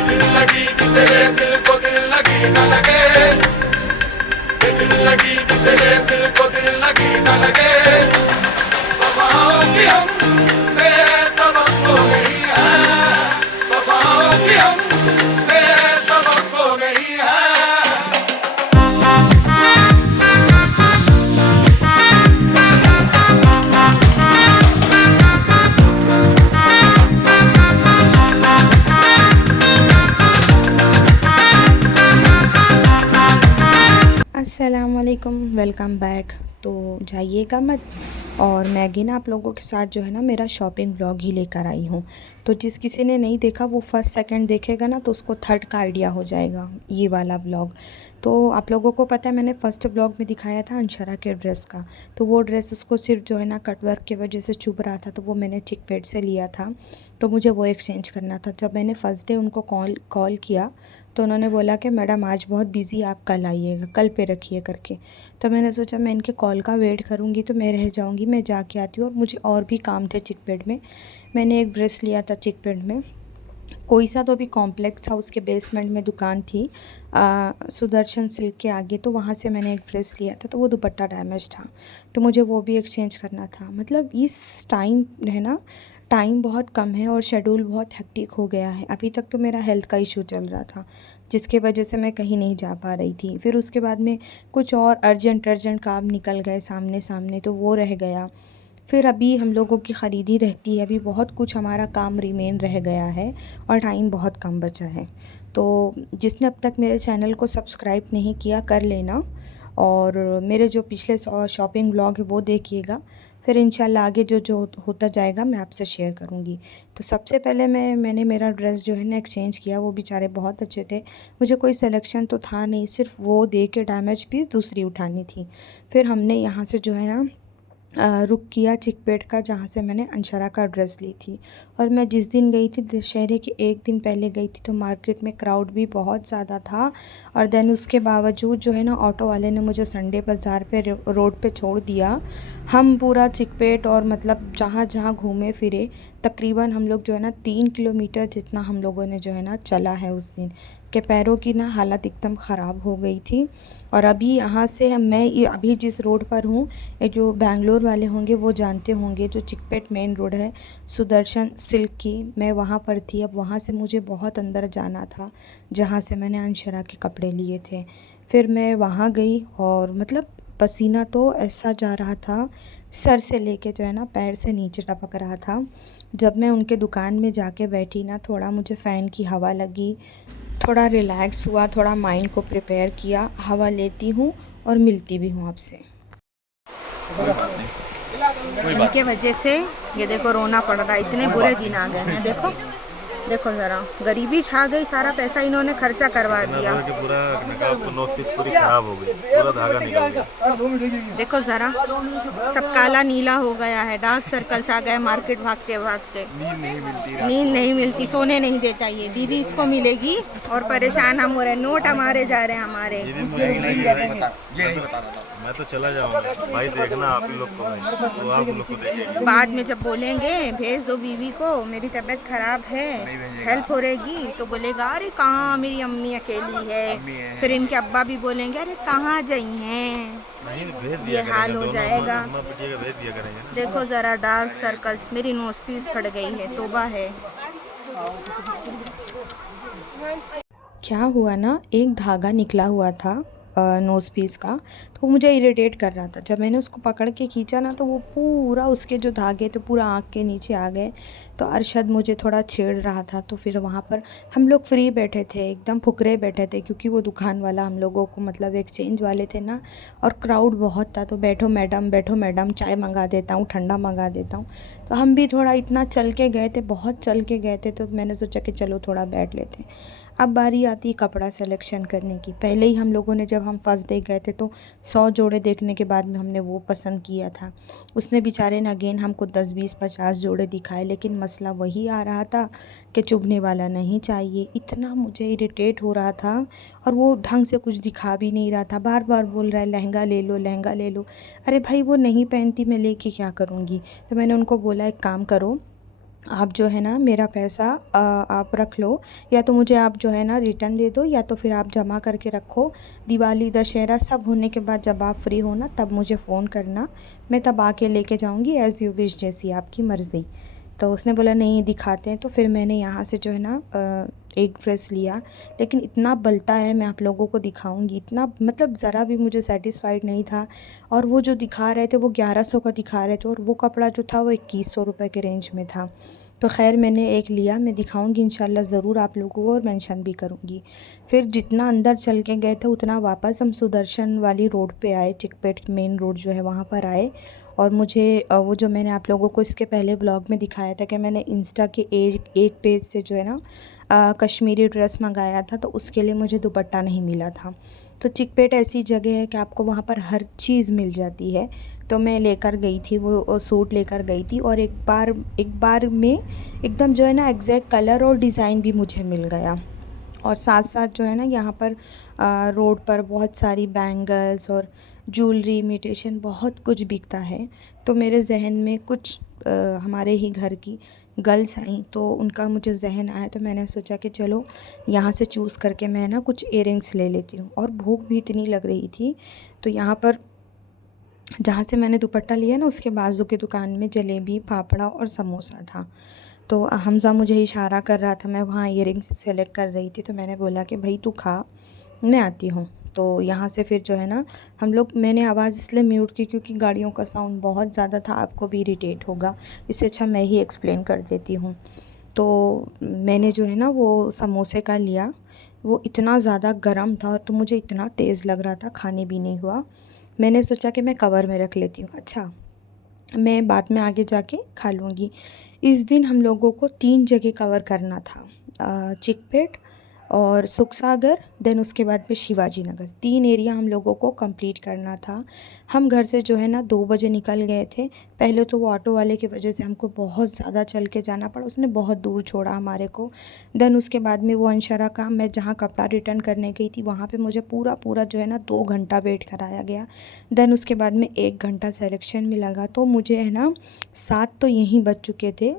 दिल लगी कि तेरे दिल को दिल लगी न लगे, दिल लगी कि तेरे दिल को दिल लगी न लगे। वफाओं की हमसे सबक तो नहीं है, वफाओं की हमसे सबक तो नहीं है। अस्सलामुअलैकुम, वेलकम बैक। तो जाइएगा मत। और मैगी ना आप लोगों के साथ जो है ना मेरा शॉपिंग ब्लॉग ही लेकर आई हूँ। तो जिस किसी ने नहीं देखा वो फर्स्ट सेकंड देखेगा ना तो उसको थर्ड का आइडिया हो जाएगा ये वाला ब्लॉग। तो आप लोगों को पता है मैंने फ़र्स्ट ब्लॉग में दिखाया था अंशरा के ड्रेस का। तो वो ड्रेस उसको सिर्फ जो है ना कटवर्क की वजह से चुभ रहा था, तो वो मैंने चिकपेट से लिया था। तो मुझे वो एक्सचेंज करना था। जब मैंने फ़र्स्ट डे उनको कॉल किया तो उन्होंने बोला कि मैडम आज बहुत बिज़ी, आप कल आइएगा, कल पे रखिए करके। तो मैंने सोचा मैं इनके कॉल का वेट करूँगी तो मैं रह जाऊँगी, मैं जाके आती हूँ। और मुझे और भी काम थे चिकपेट में। मैंने एक ड्रेस लिया था चिकपेट में, कोई सा तो भी कॉम्प्लेक्स था, उसके बेसमेंट में दुकान थी सुदर्शन सिल्क के आगे। तो वहाँ से मैंने एक ड्रेस लिया था, तो वो दुपट्टा डैमेज था, तो मुझे वो भी एक्सचेंज करना था। मतलब इस टाइम है ना, टाइम बहुत कम है और शेड्यूल बहुत हेक्टिक हो गया है। अभी तक तो मेरा हेल्थ का इशू चल रहा था जिसके वजह से मैं कहीं नहीं जा पा रही थी। फिर उसके बाद में कुछ और अर्जेंट काम निकल गए सामने सामने, तो वो रह गया। फिर अभी हम लोगों की ख़रीदी रहती है, अभी बहुत कुछ हमारा काम रिमेन रह गया है और टाइम बहुत कम बचा है। तो जिसने अब तक मेरे चैनल को सब्सक्राइब नहीं किया कर लेना, और मेरे जो पिछले शॉपिंग व्लॉग है वो देखिएगा। फिर इंशाल्लाह आगे जो जो होता जाएगा मैं आपसे शेयर करूँगी। तो सबसे पहले मैंने मेरा ड्रेस जो है ना एक्सचेंज किया। वो बेचारे बहुत अच्छे थे, मुझे कोई सिलेक्शन तो था नहीं, सिर्फ वो दे के डैमेज पीस दूसरी उठानी थी। फिर हमने यहाँ से जो है ना रुक किया चिकपेट का, जहाँ से मैंने अंशरा का ड्रेस ली थी। और मैं जिस दिन गई थी दशहरे के एक दिन पहले गई थी, तो मार्केट में क्राउड भी बहुत ज़्यादा था। और देन उसके बावजूद जो है ना ऑटो वाले ने मुझे संडे बाज़ार पे रोड पे छोड़ दिया। हम पूरा चिकपेट और मतलब जहाँ जहाँ घूमे फिरे, तकरीबन हम लोग जो है ना 3 किलोमीटर जितना हम लोगों ने जो है ना चला है उस दिन, के पैरों की ना हालत एकदम ख़राब हो गई थी। और अभी यहाँ से अभी जिस रोड पर हूँ, ये जो बेंगलोर वाले होंगे वो जानते होंगे, जो चिकपेट मेन रोड है सुदर्शन सिल्क की, मैं वहाँ पर थी। अब वहाँ से मुझे बहुत अंदर जाना था जहाँ से मैंने अंशरा के कपड़े लिए थे। फिर मैं वहाँ गई और मतलब पसीना तो ऐसा जा रहा था, सर से लेके जो है ना पैर से नीचे टपक रहा था। जब मैं उनके दुकान में जाके बैठी ना, थोड़ा मुझे फ़ैन की हवा लगी, थोड़ा रिलैक्स हुआ, थोड़ा माइंड को प्रिपेयर किया। हवा लेती हूँ और मिलती भी हूँ आपसे। इनके वजह से ये देखो रोना पड़ रहा है, इतने बुरे दिन आ गए हैं। देखो देखो ज़रा, गरीबी छा गई, सारा पैसा इन्होंने खर्चा करवा दिया। पूरा नकाब तो नोज पीस पूरी खराब हो गई, पूरा धागा निकल गया। देखो ज़रा, सब काला नीला हो गया है, डार्क सर्कल्स आ गए मार्केट भागते भागते। नींद नहीं मिलती, सोने नहीं देता ये। बीवी इसको मिलेगी और परेशान हम हो रहे हैं, नोट हमारे जा रहे हैं हमारे। मैं तो चला जाऊंगा भाई, देखना आप ही लोग को, तो आप लोग को देखेंगे। बाद में जब बोलेंगे भेज दो बीवी को, मेरी तबीयत खराब है, हेल्प हो रहेगी, तो बोलेगा अरे कहाँ मेरी अम्मी अकेली है। फिर इनके अब्बा भी बोलेंगे अरे कहाँ गई हैं। भेज ये दिया हाल हो जाएगा। भेज दिया करेंगे। देखो ज़रा डार्क सर्कल्स, मेरी नोज पीस फट गई है, तौबा है। क्या हुआ ना, एक धागा निकला हुआ था नोज़ पीस का, तो वो मुझे इरिटेट कर रहा था। जब मैंने उसको पकड़ के खींचा ना, तो वो पूरा उसके जो धागे तो पूरा आँख के नीचे आ गए। तो अरशद मुझे थोड़ा छेड़ रहा था, तो फिर वहाँ पर हम लोग फ्री बैठे थे, एकदम फुकरे बैठे थे, क्योंकि वो दुकान वाला हम लोगों को मतलब एक्सचेंज वाले थे ना, और क्राउड बहुत था। तो बैठो मैडम, चाय मंगा देता हूँ, ठंडा मंगा देता हूँ। तो हम भी थोड़ा इतना चल के गए थे, बहुत चल के गए थे, तो मैंने सोचा कि चलो थोड़ा बैठ लेते हैं। अब बारी आती कपड़ा सिलेक्शन करने की। पहले ही हम लोगों ने, जब हम फर्स्ट डे गए थे, तो 100 जोड़े देखने के बाद में हमने वो पसंद किया था। उसने बेचारे ने अगेन हमको 10, 20, 50 जोड़े दिखाए, लेकिन मसला वही आ रहा था कि चुभने वाला नहीं चाहिए। इतना मुझे इरिटेट हो रहा था, और वो ढंग से कुछ दिखा भी नहीं रहा था, बार बार बोल रहा है लहंगा ले लो, लहंगा ले लो। अरे भाई वो नहीं पहनती, मैं लेके क्या करूँगी। तो मैंने उनको बोला एक काम करो, आप जो है ना मेरा पैसा आप रख लो, या तो मुझे आप जो है ना रिटर्न दे दो, या तो फिर आप जमा करके रखो। दिवाली दशहरा सब होने के बाद जब आप फ्री हो ना तब मुझे फ़ोन करना, मैं तब आके लेके जाऊँगी, एज़ यू विश, जैसी आपकी मर्ज़ी। तो उसने बोला नहीं दिखाते हैं। तो फिर मैंने यहाँ से जो है ना एक ड्रेस लिया, लेकिन इतना बलता है, मैं आप लोगों को दिखाऊंगी। इतना मतलब ज़रा भी मुझे सेटिस्फाइड नहीं था। और वो जो दिखा रहे थे वो 1100 का दिखा रहे थे, और वो कपड़ा जो था वो 2100 रुपये के रेंज में था। तो खैर मैंने एक लिया, मैं दिखाऊंगी इंशाल्लाह ज़रूर आप लोगों को, और मेंशन भी करूंगी। फिर जितना अंदर चल के गए थे उतना वापस हम सुदर्शन वाली रोड पे आए, चिकपेट मेन रोड जो है वहाँ पर आए। और मुझे वो जो मैंने आप लोगों को इसके पहले ब्लॉग में दिखाया था कि मैंने इंस्टा के एक पेज से जो है ना कश्मीरी ड्रेस मंगाया था, तो उसके लिए मुझे दुपट्टा नहीं मिला था। तो चिकपेट ऐसी जगह है कि आपको वहाँ पर हर चीज़ मिल जाती है। तो मैं लेकर गई थी, वो सूट लेकर गई थी, और एक बार में एकदम जो है ना एग्जैक्ट कलर और डिज़ाइन भी मुझे मिल गया। और साथ साथ जो है ना यहाँ पर रोड पर बहुत सारी बैंगल्स और ज्वेलरी इमिटेशन बहुत कुछ बिकता है। तो मेरे जहन में कुछ हमारे ही घर की गर्ल्स आई, तो उनका मुझे जहन आया, तो मैंने सोचा कि चलो यहाँ से चूज़ करके मैं ना कुछ इयररिंग्स ले लेती हूँ। और भूख भी इतनी लग रही थी, तो यहाँ पर जहाँ से मैंने दुपट्टा लिया ना उसके बाजू की दुकान में जलेबी, फाफड़ा और समोसा था। तो हमज़ा मुझे इशारा कर रहा था, मैं वहाँ इयररिंग्स सेलेक्ट कर रही थी। तो मैंने बोला कि भाई तू खा, मैं आती हूँ। तो यहाँ से फिर जो है ना हम लोग, मैंने आवाज़ इसलिए म्यूट की क्योंकि गाड़ियों का साउंड बहुत ज़्यादा था, आपको भी इरिटेट होगा, इससे अच्छा मैं ही एक्सप्लेन कर देती हूँ। तो मैंने जो है ना वो समोसे का लिया, वो इतना ज़्यादा गर्म था तो मुझे इतना तेज़ लग रहा था, खाने भी नहीं हुआ। मैंने सोचा कि मैं कवर में रख लेती हूँ, अच्छा मैं बाद में आगे जाके खा लूँगी। इस दिन हम लोगों को 3 जगह कवर करना था, चिकपेट और सुखसागर, देन उसके बाद में शिवाजी नगर। 3 एरिया हम लोगों को कंप्लीट करना था। हम घर से जो है ना 2 बजे निकल गए थे। पहले तो वो ऑटो वाले की वजह से हमको बहुत ज़्यादा चल के जाना पड़ा, उसने बहुत दूर छोड़ा हमारे को। देन उसके बाद में वो अंशरा का, मैं जहाँ कपड़ा रिटर्न करने गई थी वहाँ पे मुझे पूरा जो है ना 2 घंटा वेट कराया गया। देन उसके बाद में 1 घंटा सिलेक्शन में लगा, तो मुझे है ना 7 तो यहीं बज चुके थे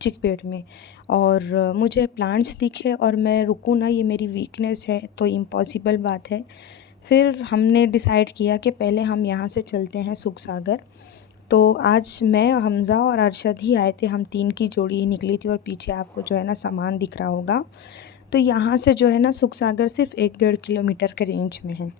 चिकपेट में। और मुझे प्लांट्स दिखे और मैं रुकूँ ना, ये मेरी वीकनेस है, तो इम्पॉसिबल बात है। फिर हमने डिसाइड किया कि पहले हम यहाँ से चलते हैं सुखसागर। तो आज मैं, हमज़ा और अरशद ही आए थे, हम 3 की जोड़ी ही निकली थी, और पीछे आपको जो है ना सामान दिख रहा होगा। तो यहाँ से जो है ना सुखसागर सिर्फ 1-1.5 किलोमीटर के रेंज में है।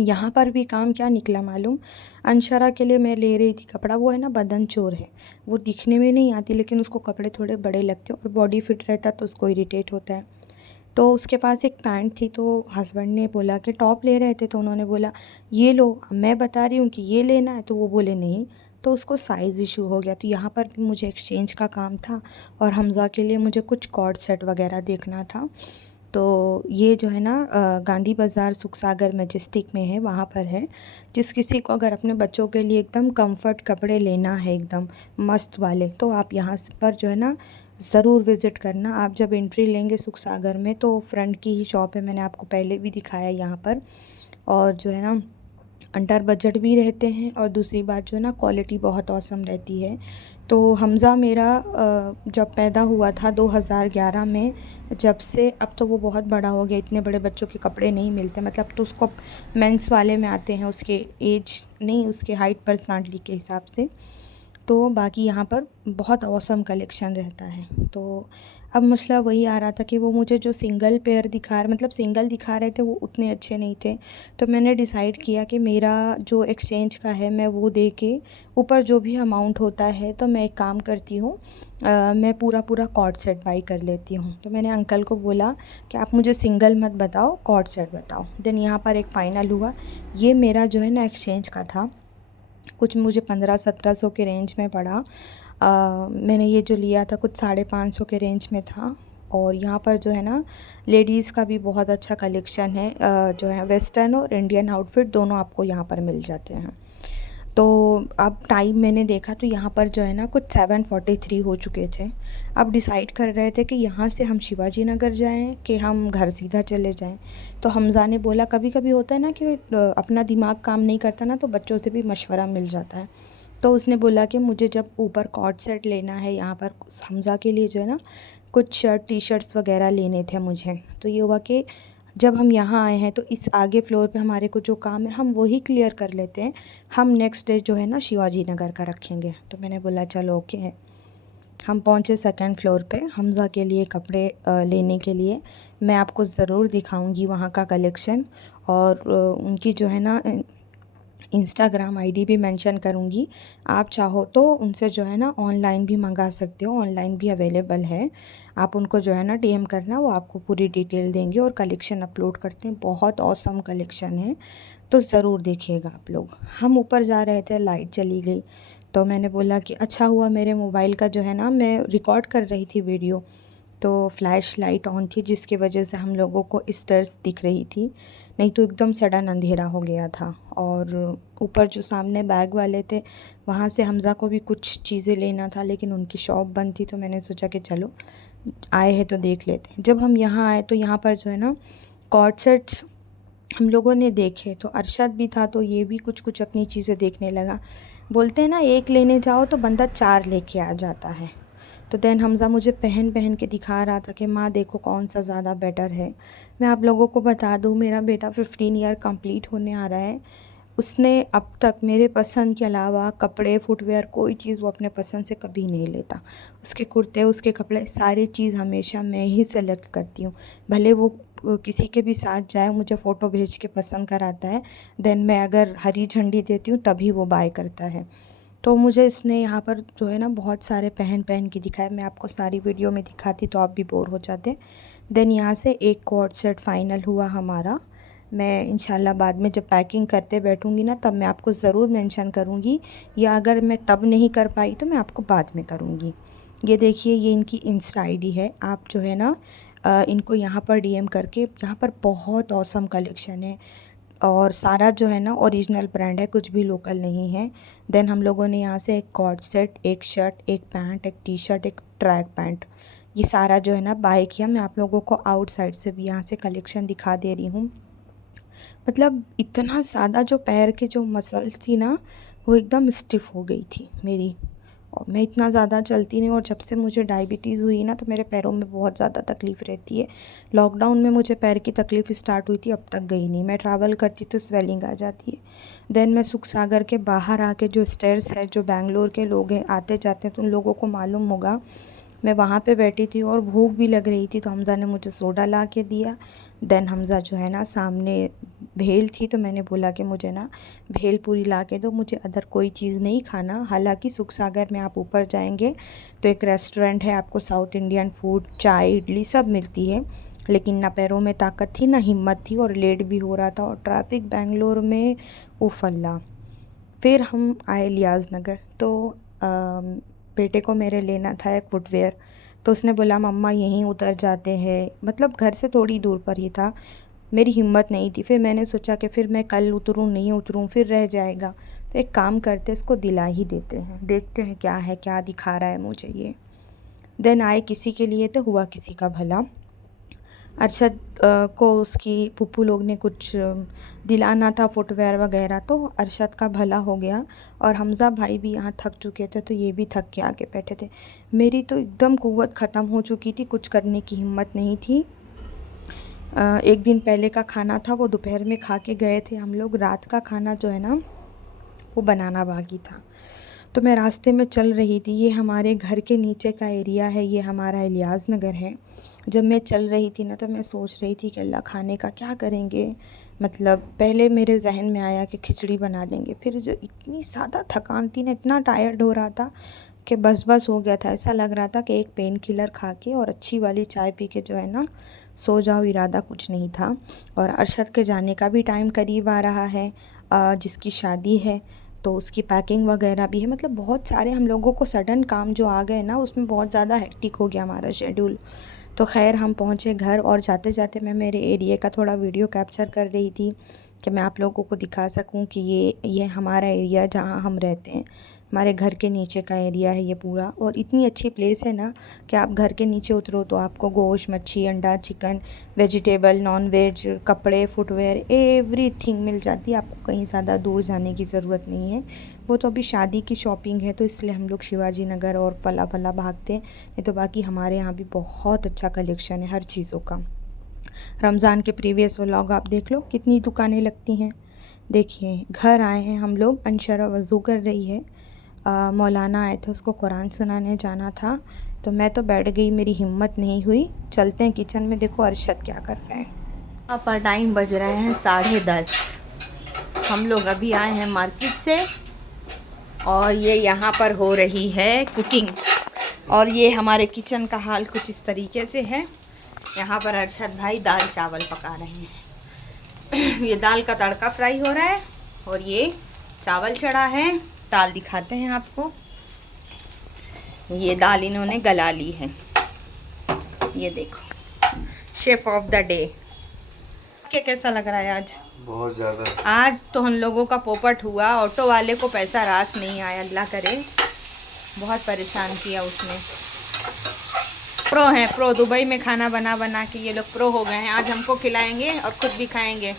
यहाँ पर भी काम क्या निकला मालूम, अंशरा के लिए मैं ले रही थी कपड़ा, वो है ना बदन चोर है, वो दिखने में नहीं आती लेकिन उसको कपड़े थोड़े बड़े लगते हैं, और बॉडी फिट रहता तो उसको इरिटेट होता है। तो उसके पास एक पैंट थी, तो हस्बैंड ने बोला कि टॉप ले रहे थे, तो उन्होंने बोला ये लो, मैं बता रही हूँ कि ये लेना है, तो वो बोले नहीं, तो उसको साइज़ इशू हो गया। तो यहाँ पर भी मुझे एक्सचेंज का काम था, और हमज़ा के लिए मुझे कुछ कॉर्ड सेट वगैरह देखना था। तो ये जो है ना गांधी बाज़ार सुखसागर मैजेस्टिक में है, वहाँ पर है। जिस किसी को अगर अपने बच्चों के लिए एकदम कंफर्ट कपड़े लेना है एकदम मस्त वाले, तो आप यहाँ पर जो है ना ज़रूर विज़िट करना। आप जब एंट्री लेंगे सुखसागर में तो फ्रंट की ही शॉप है, मैंने आपको पहले भी दिखाया यहाँ पर। और जो है ना अंडर बजट भी रहते हैं, और दूसरी बात जो है ना क्वालिटी बहुत औसम रहती है। तो हमज़ा मेरा जब पैदा हुआ था 2011 में, जब से अब तो वो बहुत बड़ा हो गया, इतने बड़े बच्चों के कपड़े नहीं मिलते, मतलब तो उसको मेंस वाले में आते हैं, उसके एज नहीं, उसके हाइट पर्सनालिटी के हिसाब से। तो बाकी यहाँ पर बहुत औसम कलेक्शन रहता है। तो अब मसला वही आ रहा था कि वो मुझे जो सिंगल सिंगल दिखा रहे थे वो उतने अच्छे नहीं थे। तो मैंने डिसाइड किया कि मेरा जो एक्सचेंज का है मैं वो दे के ऊपर जो भी अमाउंट होता है, तो मैं एक काम करती हूँ, मैं पूरा कॉर्ड सेट बाई कर लेती हूँ। तो मैंने अंकल को बोला कि आप मुझे सिंगल मत बताओ, कॉर्ड सेट बताओ। देन यहाँ पर एक फ़ाइनल हुआ, ये मेरा जो है ना एक्सचेंज का था, कुछ मुझे 1500-1700 के रेंज में पड़ा। मैंने ये जो लिया था कुछ 550 के रेंज में था। और यहाँ पर जो है ना लेडीज़ का भी बहुत अच्छा कलेक्शन है, जो है वेस्टर्न और इंडियन आउटफिट दोनों आपको यहाँ पर मिल जाते हैं। तो अब टाइम मैंने देखा तो यहाँ पर जो है ना कुछ 7:43 हो चुके थे। अब डिसाइड कर रहे थे कि यहाँ से हम शिवाजी नगर जाएं कि हम घर सीधा चले जाएं। तो हमज़ा ने बोला, कभी कभी होता है ना कि अपना दिमाग काम नहीं करता ना, तो बच्चों से भी मशवरा मिल जाता है। तो उसने बोला कि मुझे जब ऊपर कॉर्ड सेट लेना है, यहाँ पर हमज़ा के लिए जो है ना कुछ शर्ट टी शर्ट्स वगैरह लेने थे मुझे। तो ये हुआ कि जब हम यहाँ आए हैं तो इस आगे फ्लोर पे हमारे को जो काम है हम वही क्लियर कर लेते हैं, हम नेक्स्ट डे जो है ना शिवाजी नगर का रखेंगे। तो मैंने बोला चलो ओके है। हम पहुँचे सेकंड फ्लोर पे हमज़ा के लिए कपड़े लेने के लिए। मैं आपको ज़रूर दिखाऊंगी वहाँ का कलेक्शन, और उनकी जो है ना इंस्टाग्राम आईडी भी मेंशन करूँगी। आप चाहो तो उनसे जो है ना ऑनलाइन भी मंगा सकते हो, ऑनलाइन भी अवेलेबल है। आप उनको जो है ना डीएम करना, वो आपको पूरी डिटेल देंगे और कलेक्शन अपलोड करते हैं। बहुत ऑसम कलेक्शन है, तो ज़रूर देखिएगा आप लोग। हम ऊपर जा रहे थे, लाइट चली गई, तो मैंने बोला कि अच्छा हुआ मेरे मोबाइल का जो है ना, मैं रिकॉर्ड कर रही थी वीडियो, तो फ्लैश लाइट ऑन थी जिसकी वजह से हम लोगों को स्टेयर्स दिख रही थी, नहीं तो एकदम सडन अंधेरा हो गया था। और ऊपर जो सामने बैग वाले थे वहाँ से हमज़ा को भी कुछ चीज़ें लेना था, लेकिन उनकी शॉप बंद थी, तो मैंने सोचा कि चलो आए हैं तो देख लेते हैं। जब हम यहाँ आए तो यहाँ पर जो है ना कॉर्ड सेट्स हम लोगों ने देखे, तो अरशद भी था, तो ये भी कुछ कुछ अपनी चीज़ें देखने लगा। बोलते हैं ना एक लेने जाओ तो बंदा 4 लेके आ जाता है। तो देन हमज़ा मुझे पहन के दिखा रहा था कि माँ देखो कौन सा ज़्यादा बेटर है। मैं आप लोगों को बता दूँ, मेरा बेटा 15 ईयर कंप्लीट होने आ रहा है। उसने अब तक मेरे पसंद के अलावा कपड़े फुटवेयर कोई चीज़ वो अपने पसंद से कभी नहीं लेता। उसके कुर्ते, उसके कपड़े, सारी चीज़ हमेशा मैं ही सेलेक्ट करती हूँ। भले वो किसी के भी साथ जाए, मुझे फ़ोटो भेज के पसंद कराता है, देन मैं अगर हरी झंडी देती हूँ तभी वो बाय करता है। तो मुझे इसने यहाँ पर जो है ना बहुत सारे पहन के दिखाए। मैं आपको सारी वीडियो में दिखाती तो आप भी बोर हो जाते। देन यहाँ से एक कॉर्ड सेट फ़ाइनल हुआ हमारा। मैं इंशाल्लाह बाद में जब पैकिंग करते बैठूँगी ना, तब मैं आपको ज़रूर मेंशन करूँगी, या अगर मैं तब नहीं कर पाई तो मैं आपको बाद में करूँगी। ये देखिए, ये इनकी इंस्टा आईडी है। आप जो है ना इनको यहाँ पर डीएम करके, यहाँ पर बहुत ऑसम कलेक्शन है, और सारा जो है ना ओरिजिनल ब्रांड है, कुछ भी लोकल नहीं है। देन हम लोगों ने यहाँ से एक कॉर्ड सेट, एक शर्ट, एक पैंट, एक टी शर्ट, एक ट्रैक पैंट, ये सारा जो है ना बाय किया। मैं आप लोगों को आउटसाइड से भी यहाँ से कलेक्शन दिखा दे रही हूँ। मतलब इतना ज़्यादा जो पैर के जो मसल्स थी ना, वो एकदम स्टिफ़ हो गई थी मेरी। और मैं इतना ज़्यादा चलती नहीं, और जब से मुझे डायबिटीज़ हुई ना, तो मेरे पैरों में बहुत ज़्यादा तकलीफ़ रहती है। लॉकडाउन में मुझे पैर की तकलीफ़ स्टार्ट हुई थी, अब तक गई नहीं। मैं ट्रैवल करती तो स्वेलिंग आ जाती है। देन मैं सुख सागर के बाहर आके, जो स्टेयर्स है, जो बेंगलोर के लोग हैं आते जाते हैं तो उन लोगों को मालूम होगा, मैं वहाँ पे बैठी थी और भूख भी लग रही थी, तो हमज़ा ने मुझे सोडा ला के दिया। देन हमज़ा जो है ना सामने भेल थी, तो मैंने बोला कि मुझे ना भेल पूरी ला के दो, मुझे अदर कोई चीज़ नहीं खाना। हालांकि सुख सागर में आप ऊपर जाएंगे तो एक रेस्टोरेंट है, आपको साउथ इंडियन फूड, चाय, इडली सब मिलती है, लेकिन ना पैरों में ताकत थी ना हिम्मत थी, और लेट भी हो रहा था, और ट्रैफिक बेंगलोर में उफल्ला। फिर हम आए लियाज़ नगर, तो बेटे को मेरे लेना था एक फुटवेयर, तो उसने बोला मम्मा यहीं उतर जाते हैं, मतलब घर से थोड़ी दूर पर ही था। मेरी हिम्मत नहीं थी, फिर मैंने सोचा कि फिर मैं कल उतरूँ नहीं उतरूँ फिर रह जाएगा, तो एक काम करते इसको दिला ही देते हैं, देखते हैं क्या है, क्या दिखा रहा है मुझे ये। देन आए किसी के लिए तो हुआ किसी का भला। अरशद को उसकी पुप्पू लोग ने कुछ दिलाना था, फुटवेयर वगैरह, तो अरशद का भला हो गया। और हमज़ा भाई भी यहाँ थक चुके थे, तो ये भी थक के आके बैठे थे। मेरी तो एकदम कुव्वत ख़त्म हो चुकी थी, कुछ करने की हिम्मत नहीं थी। एक दिन पहले का खाना था, वो दोपहर में खा के गए थे हम लोग। रात का खाना जो है ना वो बनाना बाकी था। तो मैं रास्ते में चल रही थी, ये हमारे घर के नीचे का एरिया है, ये हमारा इलियास नगर है। जब मैं चल रही थी ना, तो मैं सोच रही थी कि अल्लाह खाने का क्या करेंगे। मतलब पहले मेरे जहन में आया कि खिचड़ी बना लेंगे, फिर जो इतनी ज़्यादा थकान थी ना, इतना टायर्ड हो रहा था कि बस हो गया था। ऐसा लग रहा था कि एक पेन किलर खा के और अच्छी वाली चाय पी के जो है ना सो जाओ, इरादा कुछ नहीं था। और अरशद के जाने का भी टाइम करीब आ रहा है, जिसकी शादी है, तो उसकी पैकिंग वगैरह भी है। मतलब बहुत सारे हम लोगों को सडन काम जो आ गए ना, उसमें बहुत ज़्यादा हेक्टिक हो गया हमारा शेड्यूल। तो खैर हम पहुँचे घर, और जाते जाते मैं मेरे एरिया का थोड़ा वीडियो कैप्चर कर रही थी कि मैं आप लोगों को दिखा सकूं कि ये हमारा एरिया जहाँ हम रहते हैं। हमारे घर के नीचे का एरिया है ये पूरा, और इतनी अच्छी प्लेस है ना कि आप घर के नीचे उतरो तो आपको गोश्त, मच्छी, अंडा, चिकन, वेजिटेबल, नॉन वेज, कपड़े, फुटवेयर, एवरीथिंग मिल जाती है। आपको कहीं ज़्यादा दूर जाने की ज़रूरत नहीं है। वो तो अभी शादी की शॉपिंग है तो इसलिए हम लोग शिवाजी नगर और पला पला भागते हैं, नहीं तो बाकी हमारे यहाँ भी बहुत अच्छा कलेक्शन है हर चीज़ों का। रमज़ान के प्रीवियस व्लॉग आप देख लो, कितनी दुकानें लगती हैं। देखिए घर आए हैं हम लोग, अंशरा वज़ू कर रही है, मौलाना आए थे, उसको कुरान सुनाने जाना था, तो मैं तो बैठ गई, मेरी हिम्मत नहीं हुई। चलते हैं किचन में, देखो अरशद क्या कर रहे हैं। अब पर टाइम बज रहे हैं 10:30। हम लोग अभी आए हैं मार्केट से और ये यहाँ पर हो रही है कुकिंग, और ये हमारे किचन का हाल कुछ इस तरीके से है। यहाँ पर अरशद भाई दाल चावल पका रहे हैं। ये दाल का तड़का फ्राई हो रहा है और ये चावल चढ़ा है। दाल दिखाते हैं आपको, ये दाल इन्होंने गला ली है, ये देखो, शेफ ऑफ द डे। क्या कैसा लग रहा है आज? बहुत ज़्यादा। आज तो हम लोगों का पोपट हुआ, ऑटो वाले को पैसा रास नहीं आया, अल्लाह करे, बहुत परेशान किया उसने। प्रो हैं, प्रो, दुबई में खाना बना बना के ये लोग प्रो हो गए हैं। आज हमको खिलाएंगे और खुद भी खाएंगे,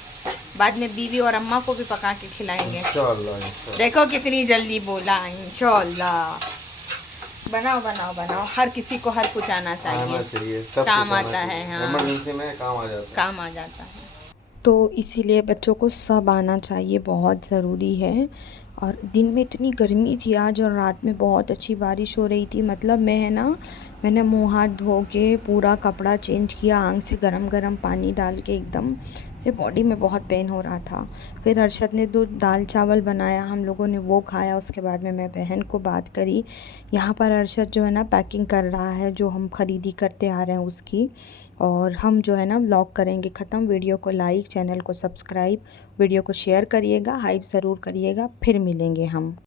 बाद में बीवी और अम्मा को भी पका के खिलाएंगे इंशाअल्लाह। देखो कितनी जल्दी बोला, इंशाअल्लाह। बनाओ बनाओ बनाओ, हर किसी को हर कुछ आना चाहिए, काम आता है। हाँ, इमरजेंसी में काम आ जाता है, काम आ जाता है। तो इसीलिए बच्चों को सब आना चाहिए, बहुत ज़रूरी है। और दिन में इतनी गर्मी थी आज, और रात में बहुत अच्छी बारिश हो रही थी। मतलब मैंने मुँह हाथ धो के पूरा कपड़ा चेंज किया, आंख से गरम गरम पानी डाल के, एकदम मेरे बॉडी में बहुत पेन हो रहा था। फिर अरशद ने दो दाल चावल बनाया, हम लोगों ने वो खाया। उसके बाद में मैं बहन को बात करी। यहाँ पर अरशद जो है ना पैकिंग कर रहा है, जो हम ख़रीदी करते आ रहे हैं उसकी। और हम जो है ना व्लॉग करेंगे ख़त्म। वीडियो को लाइक, चैनल को सब्सक्राइब, वीडियो को शेयर करिएगा, हाइप ज़रूर करिएगा। फिर मिलेंगे हम।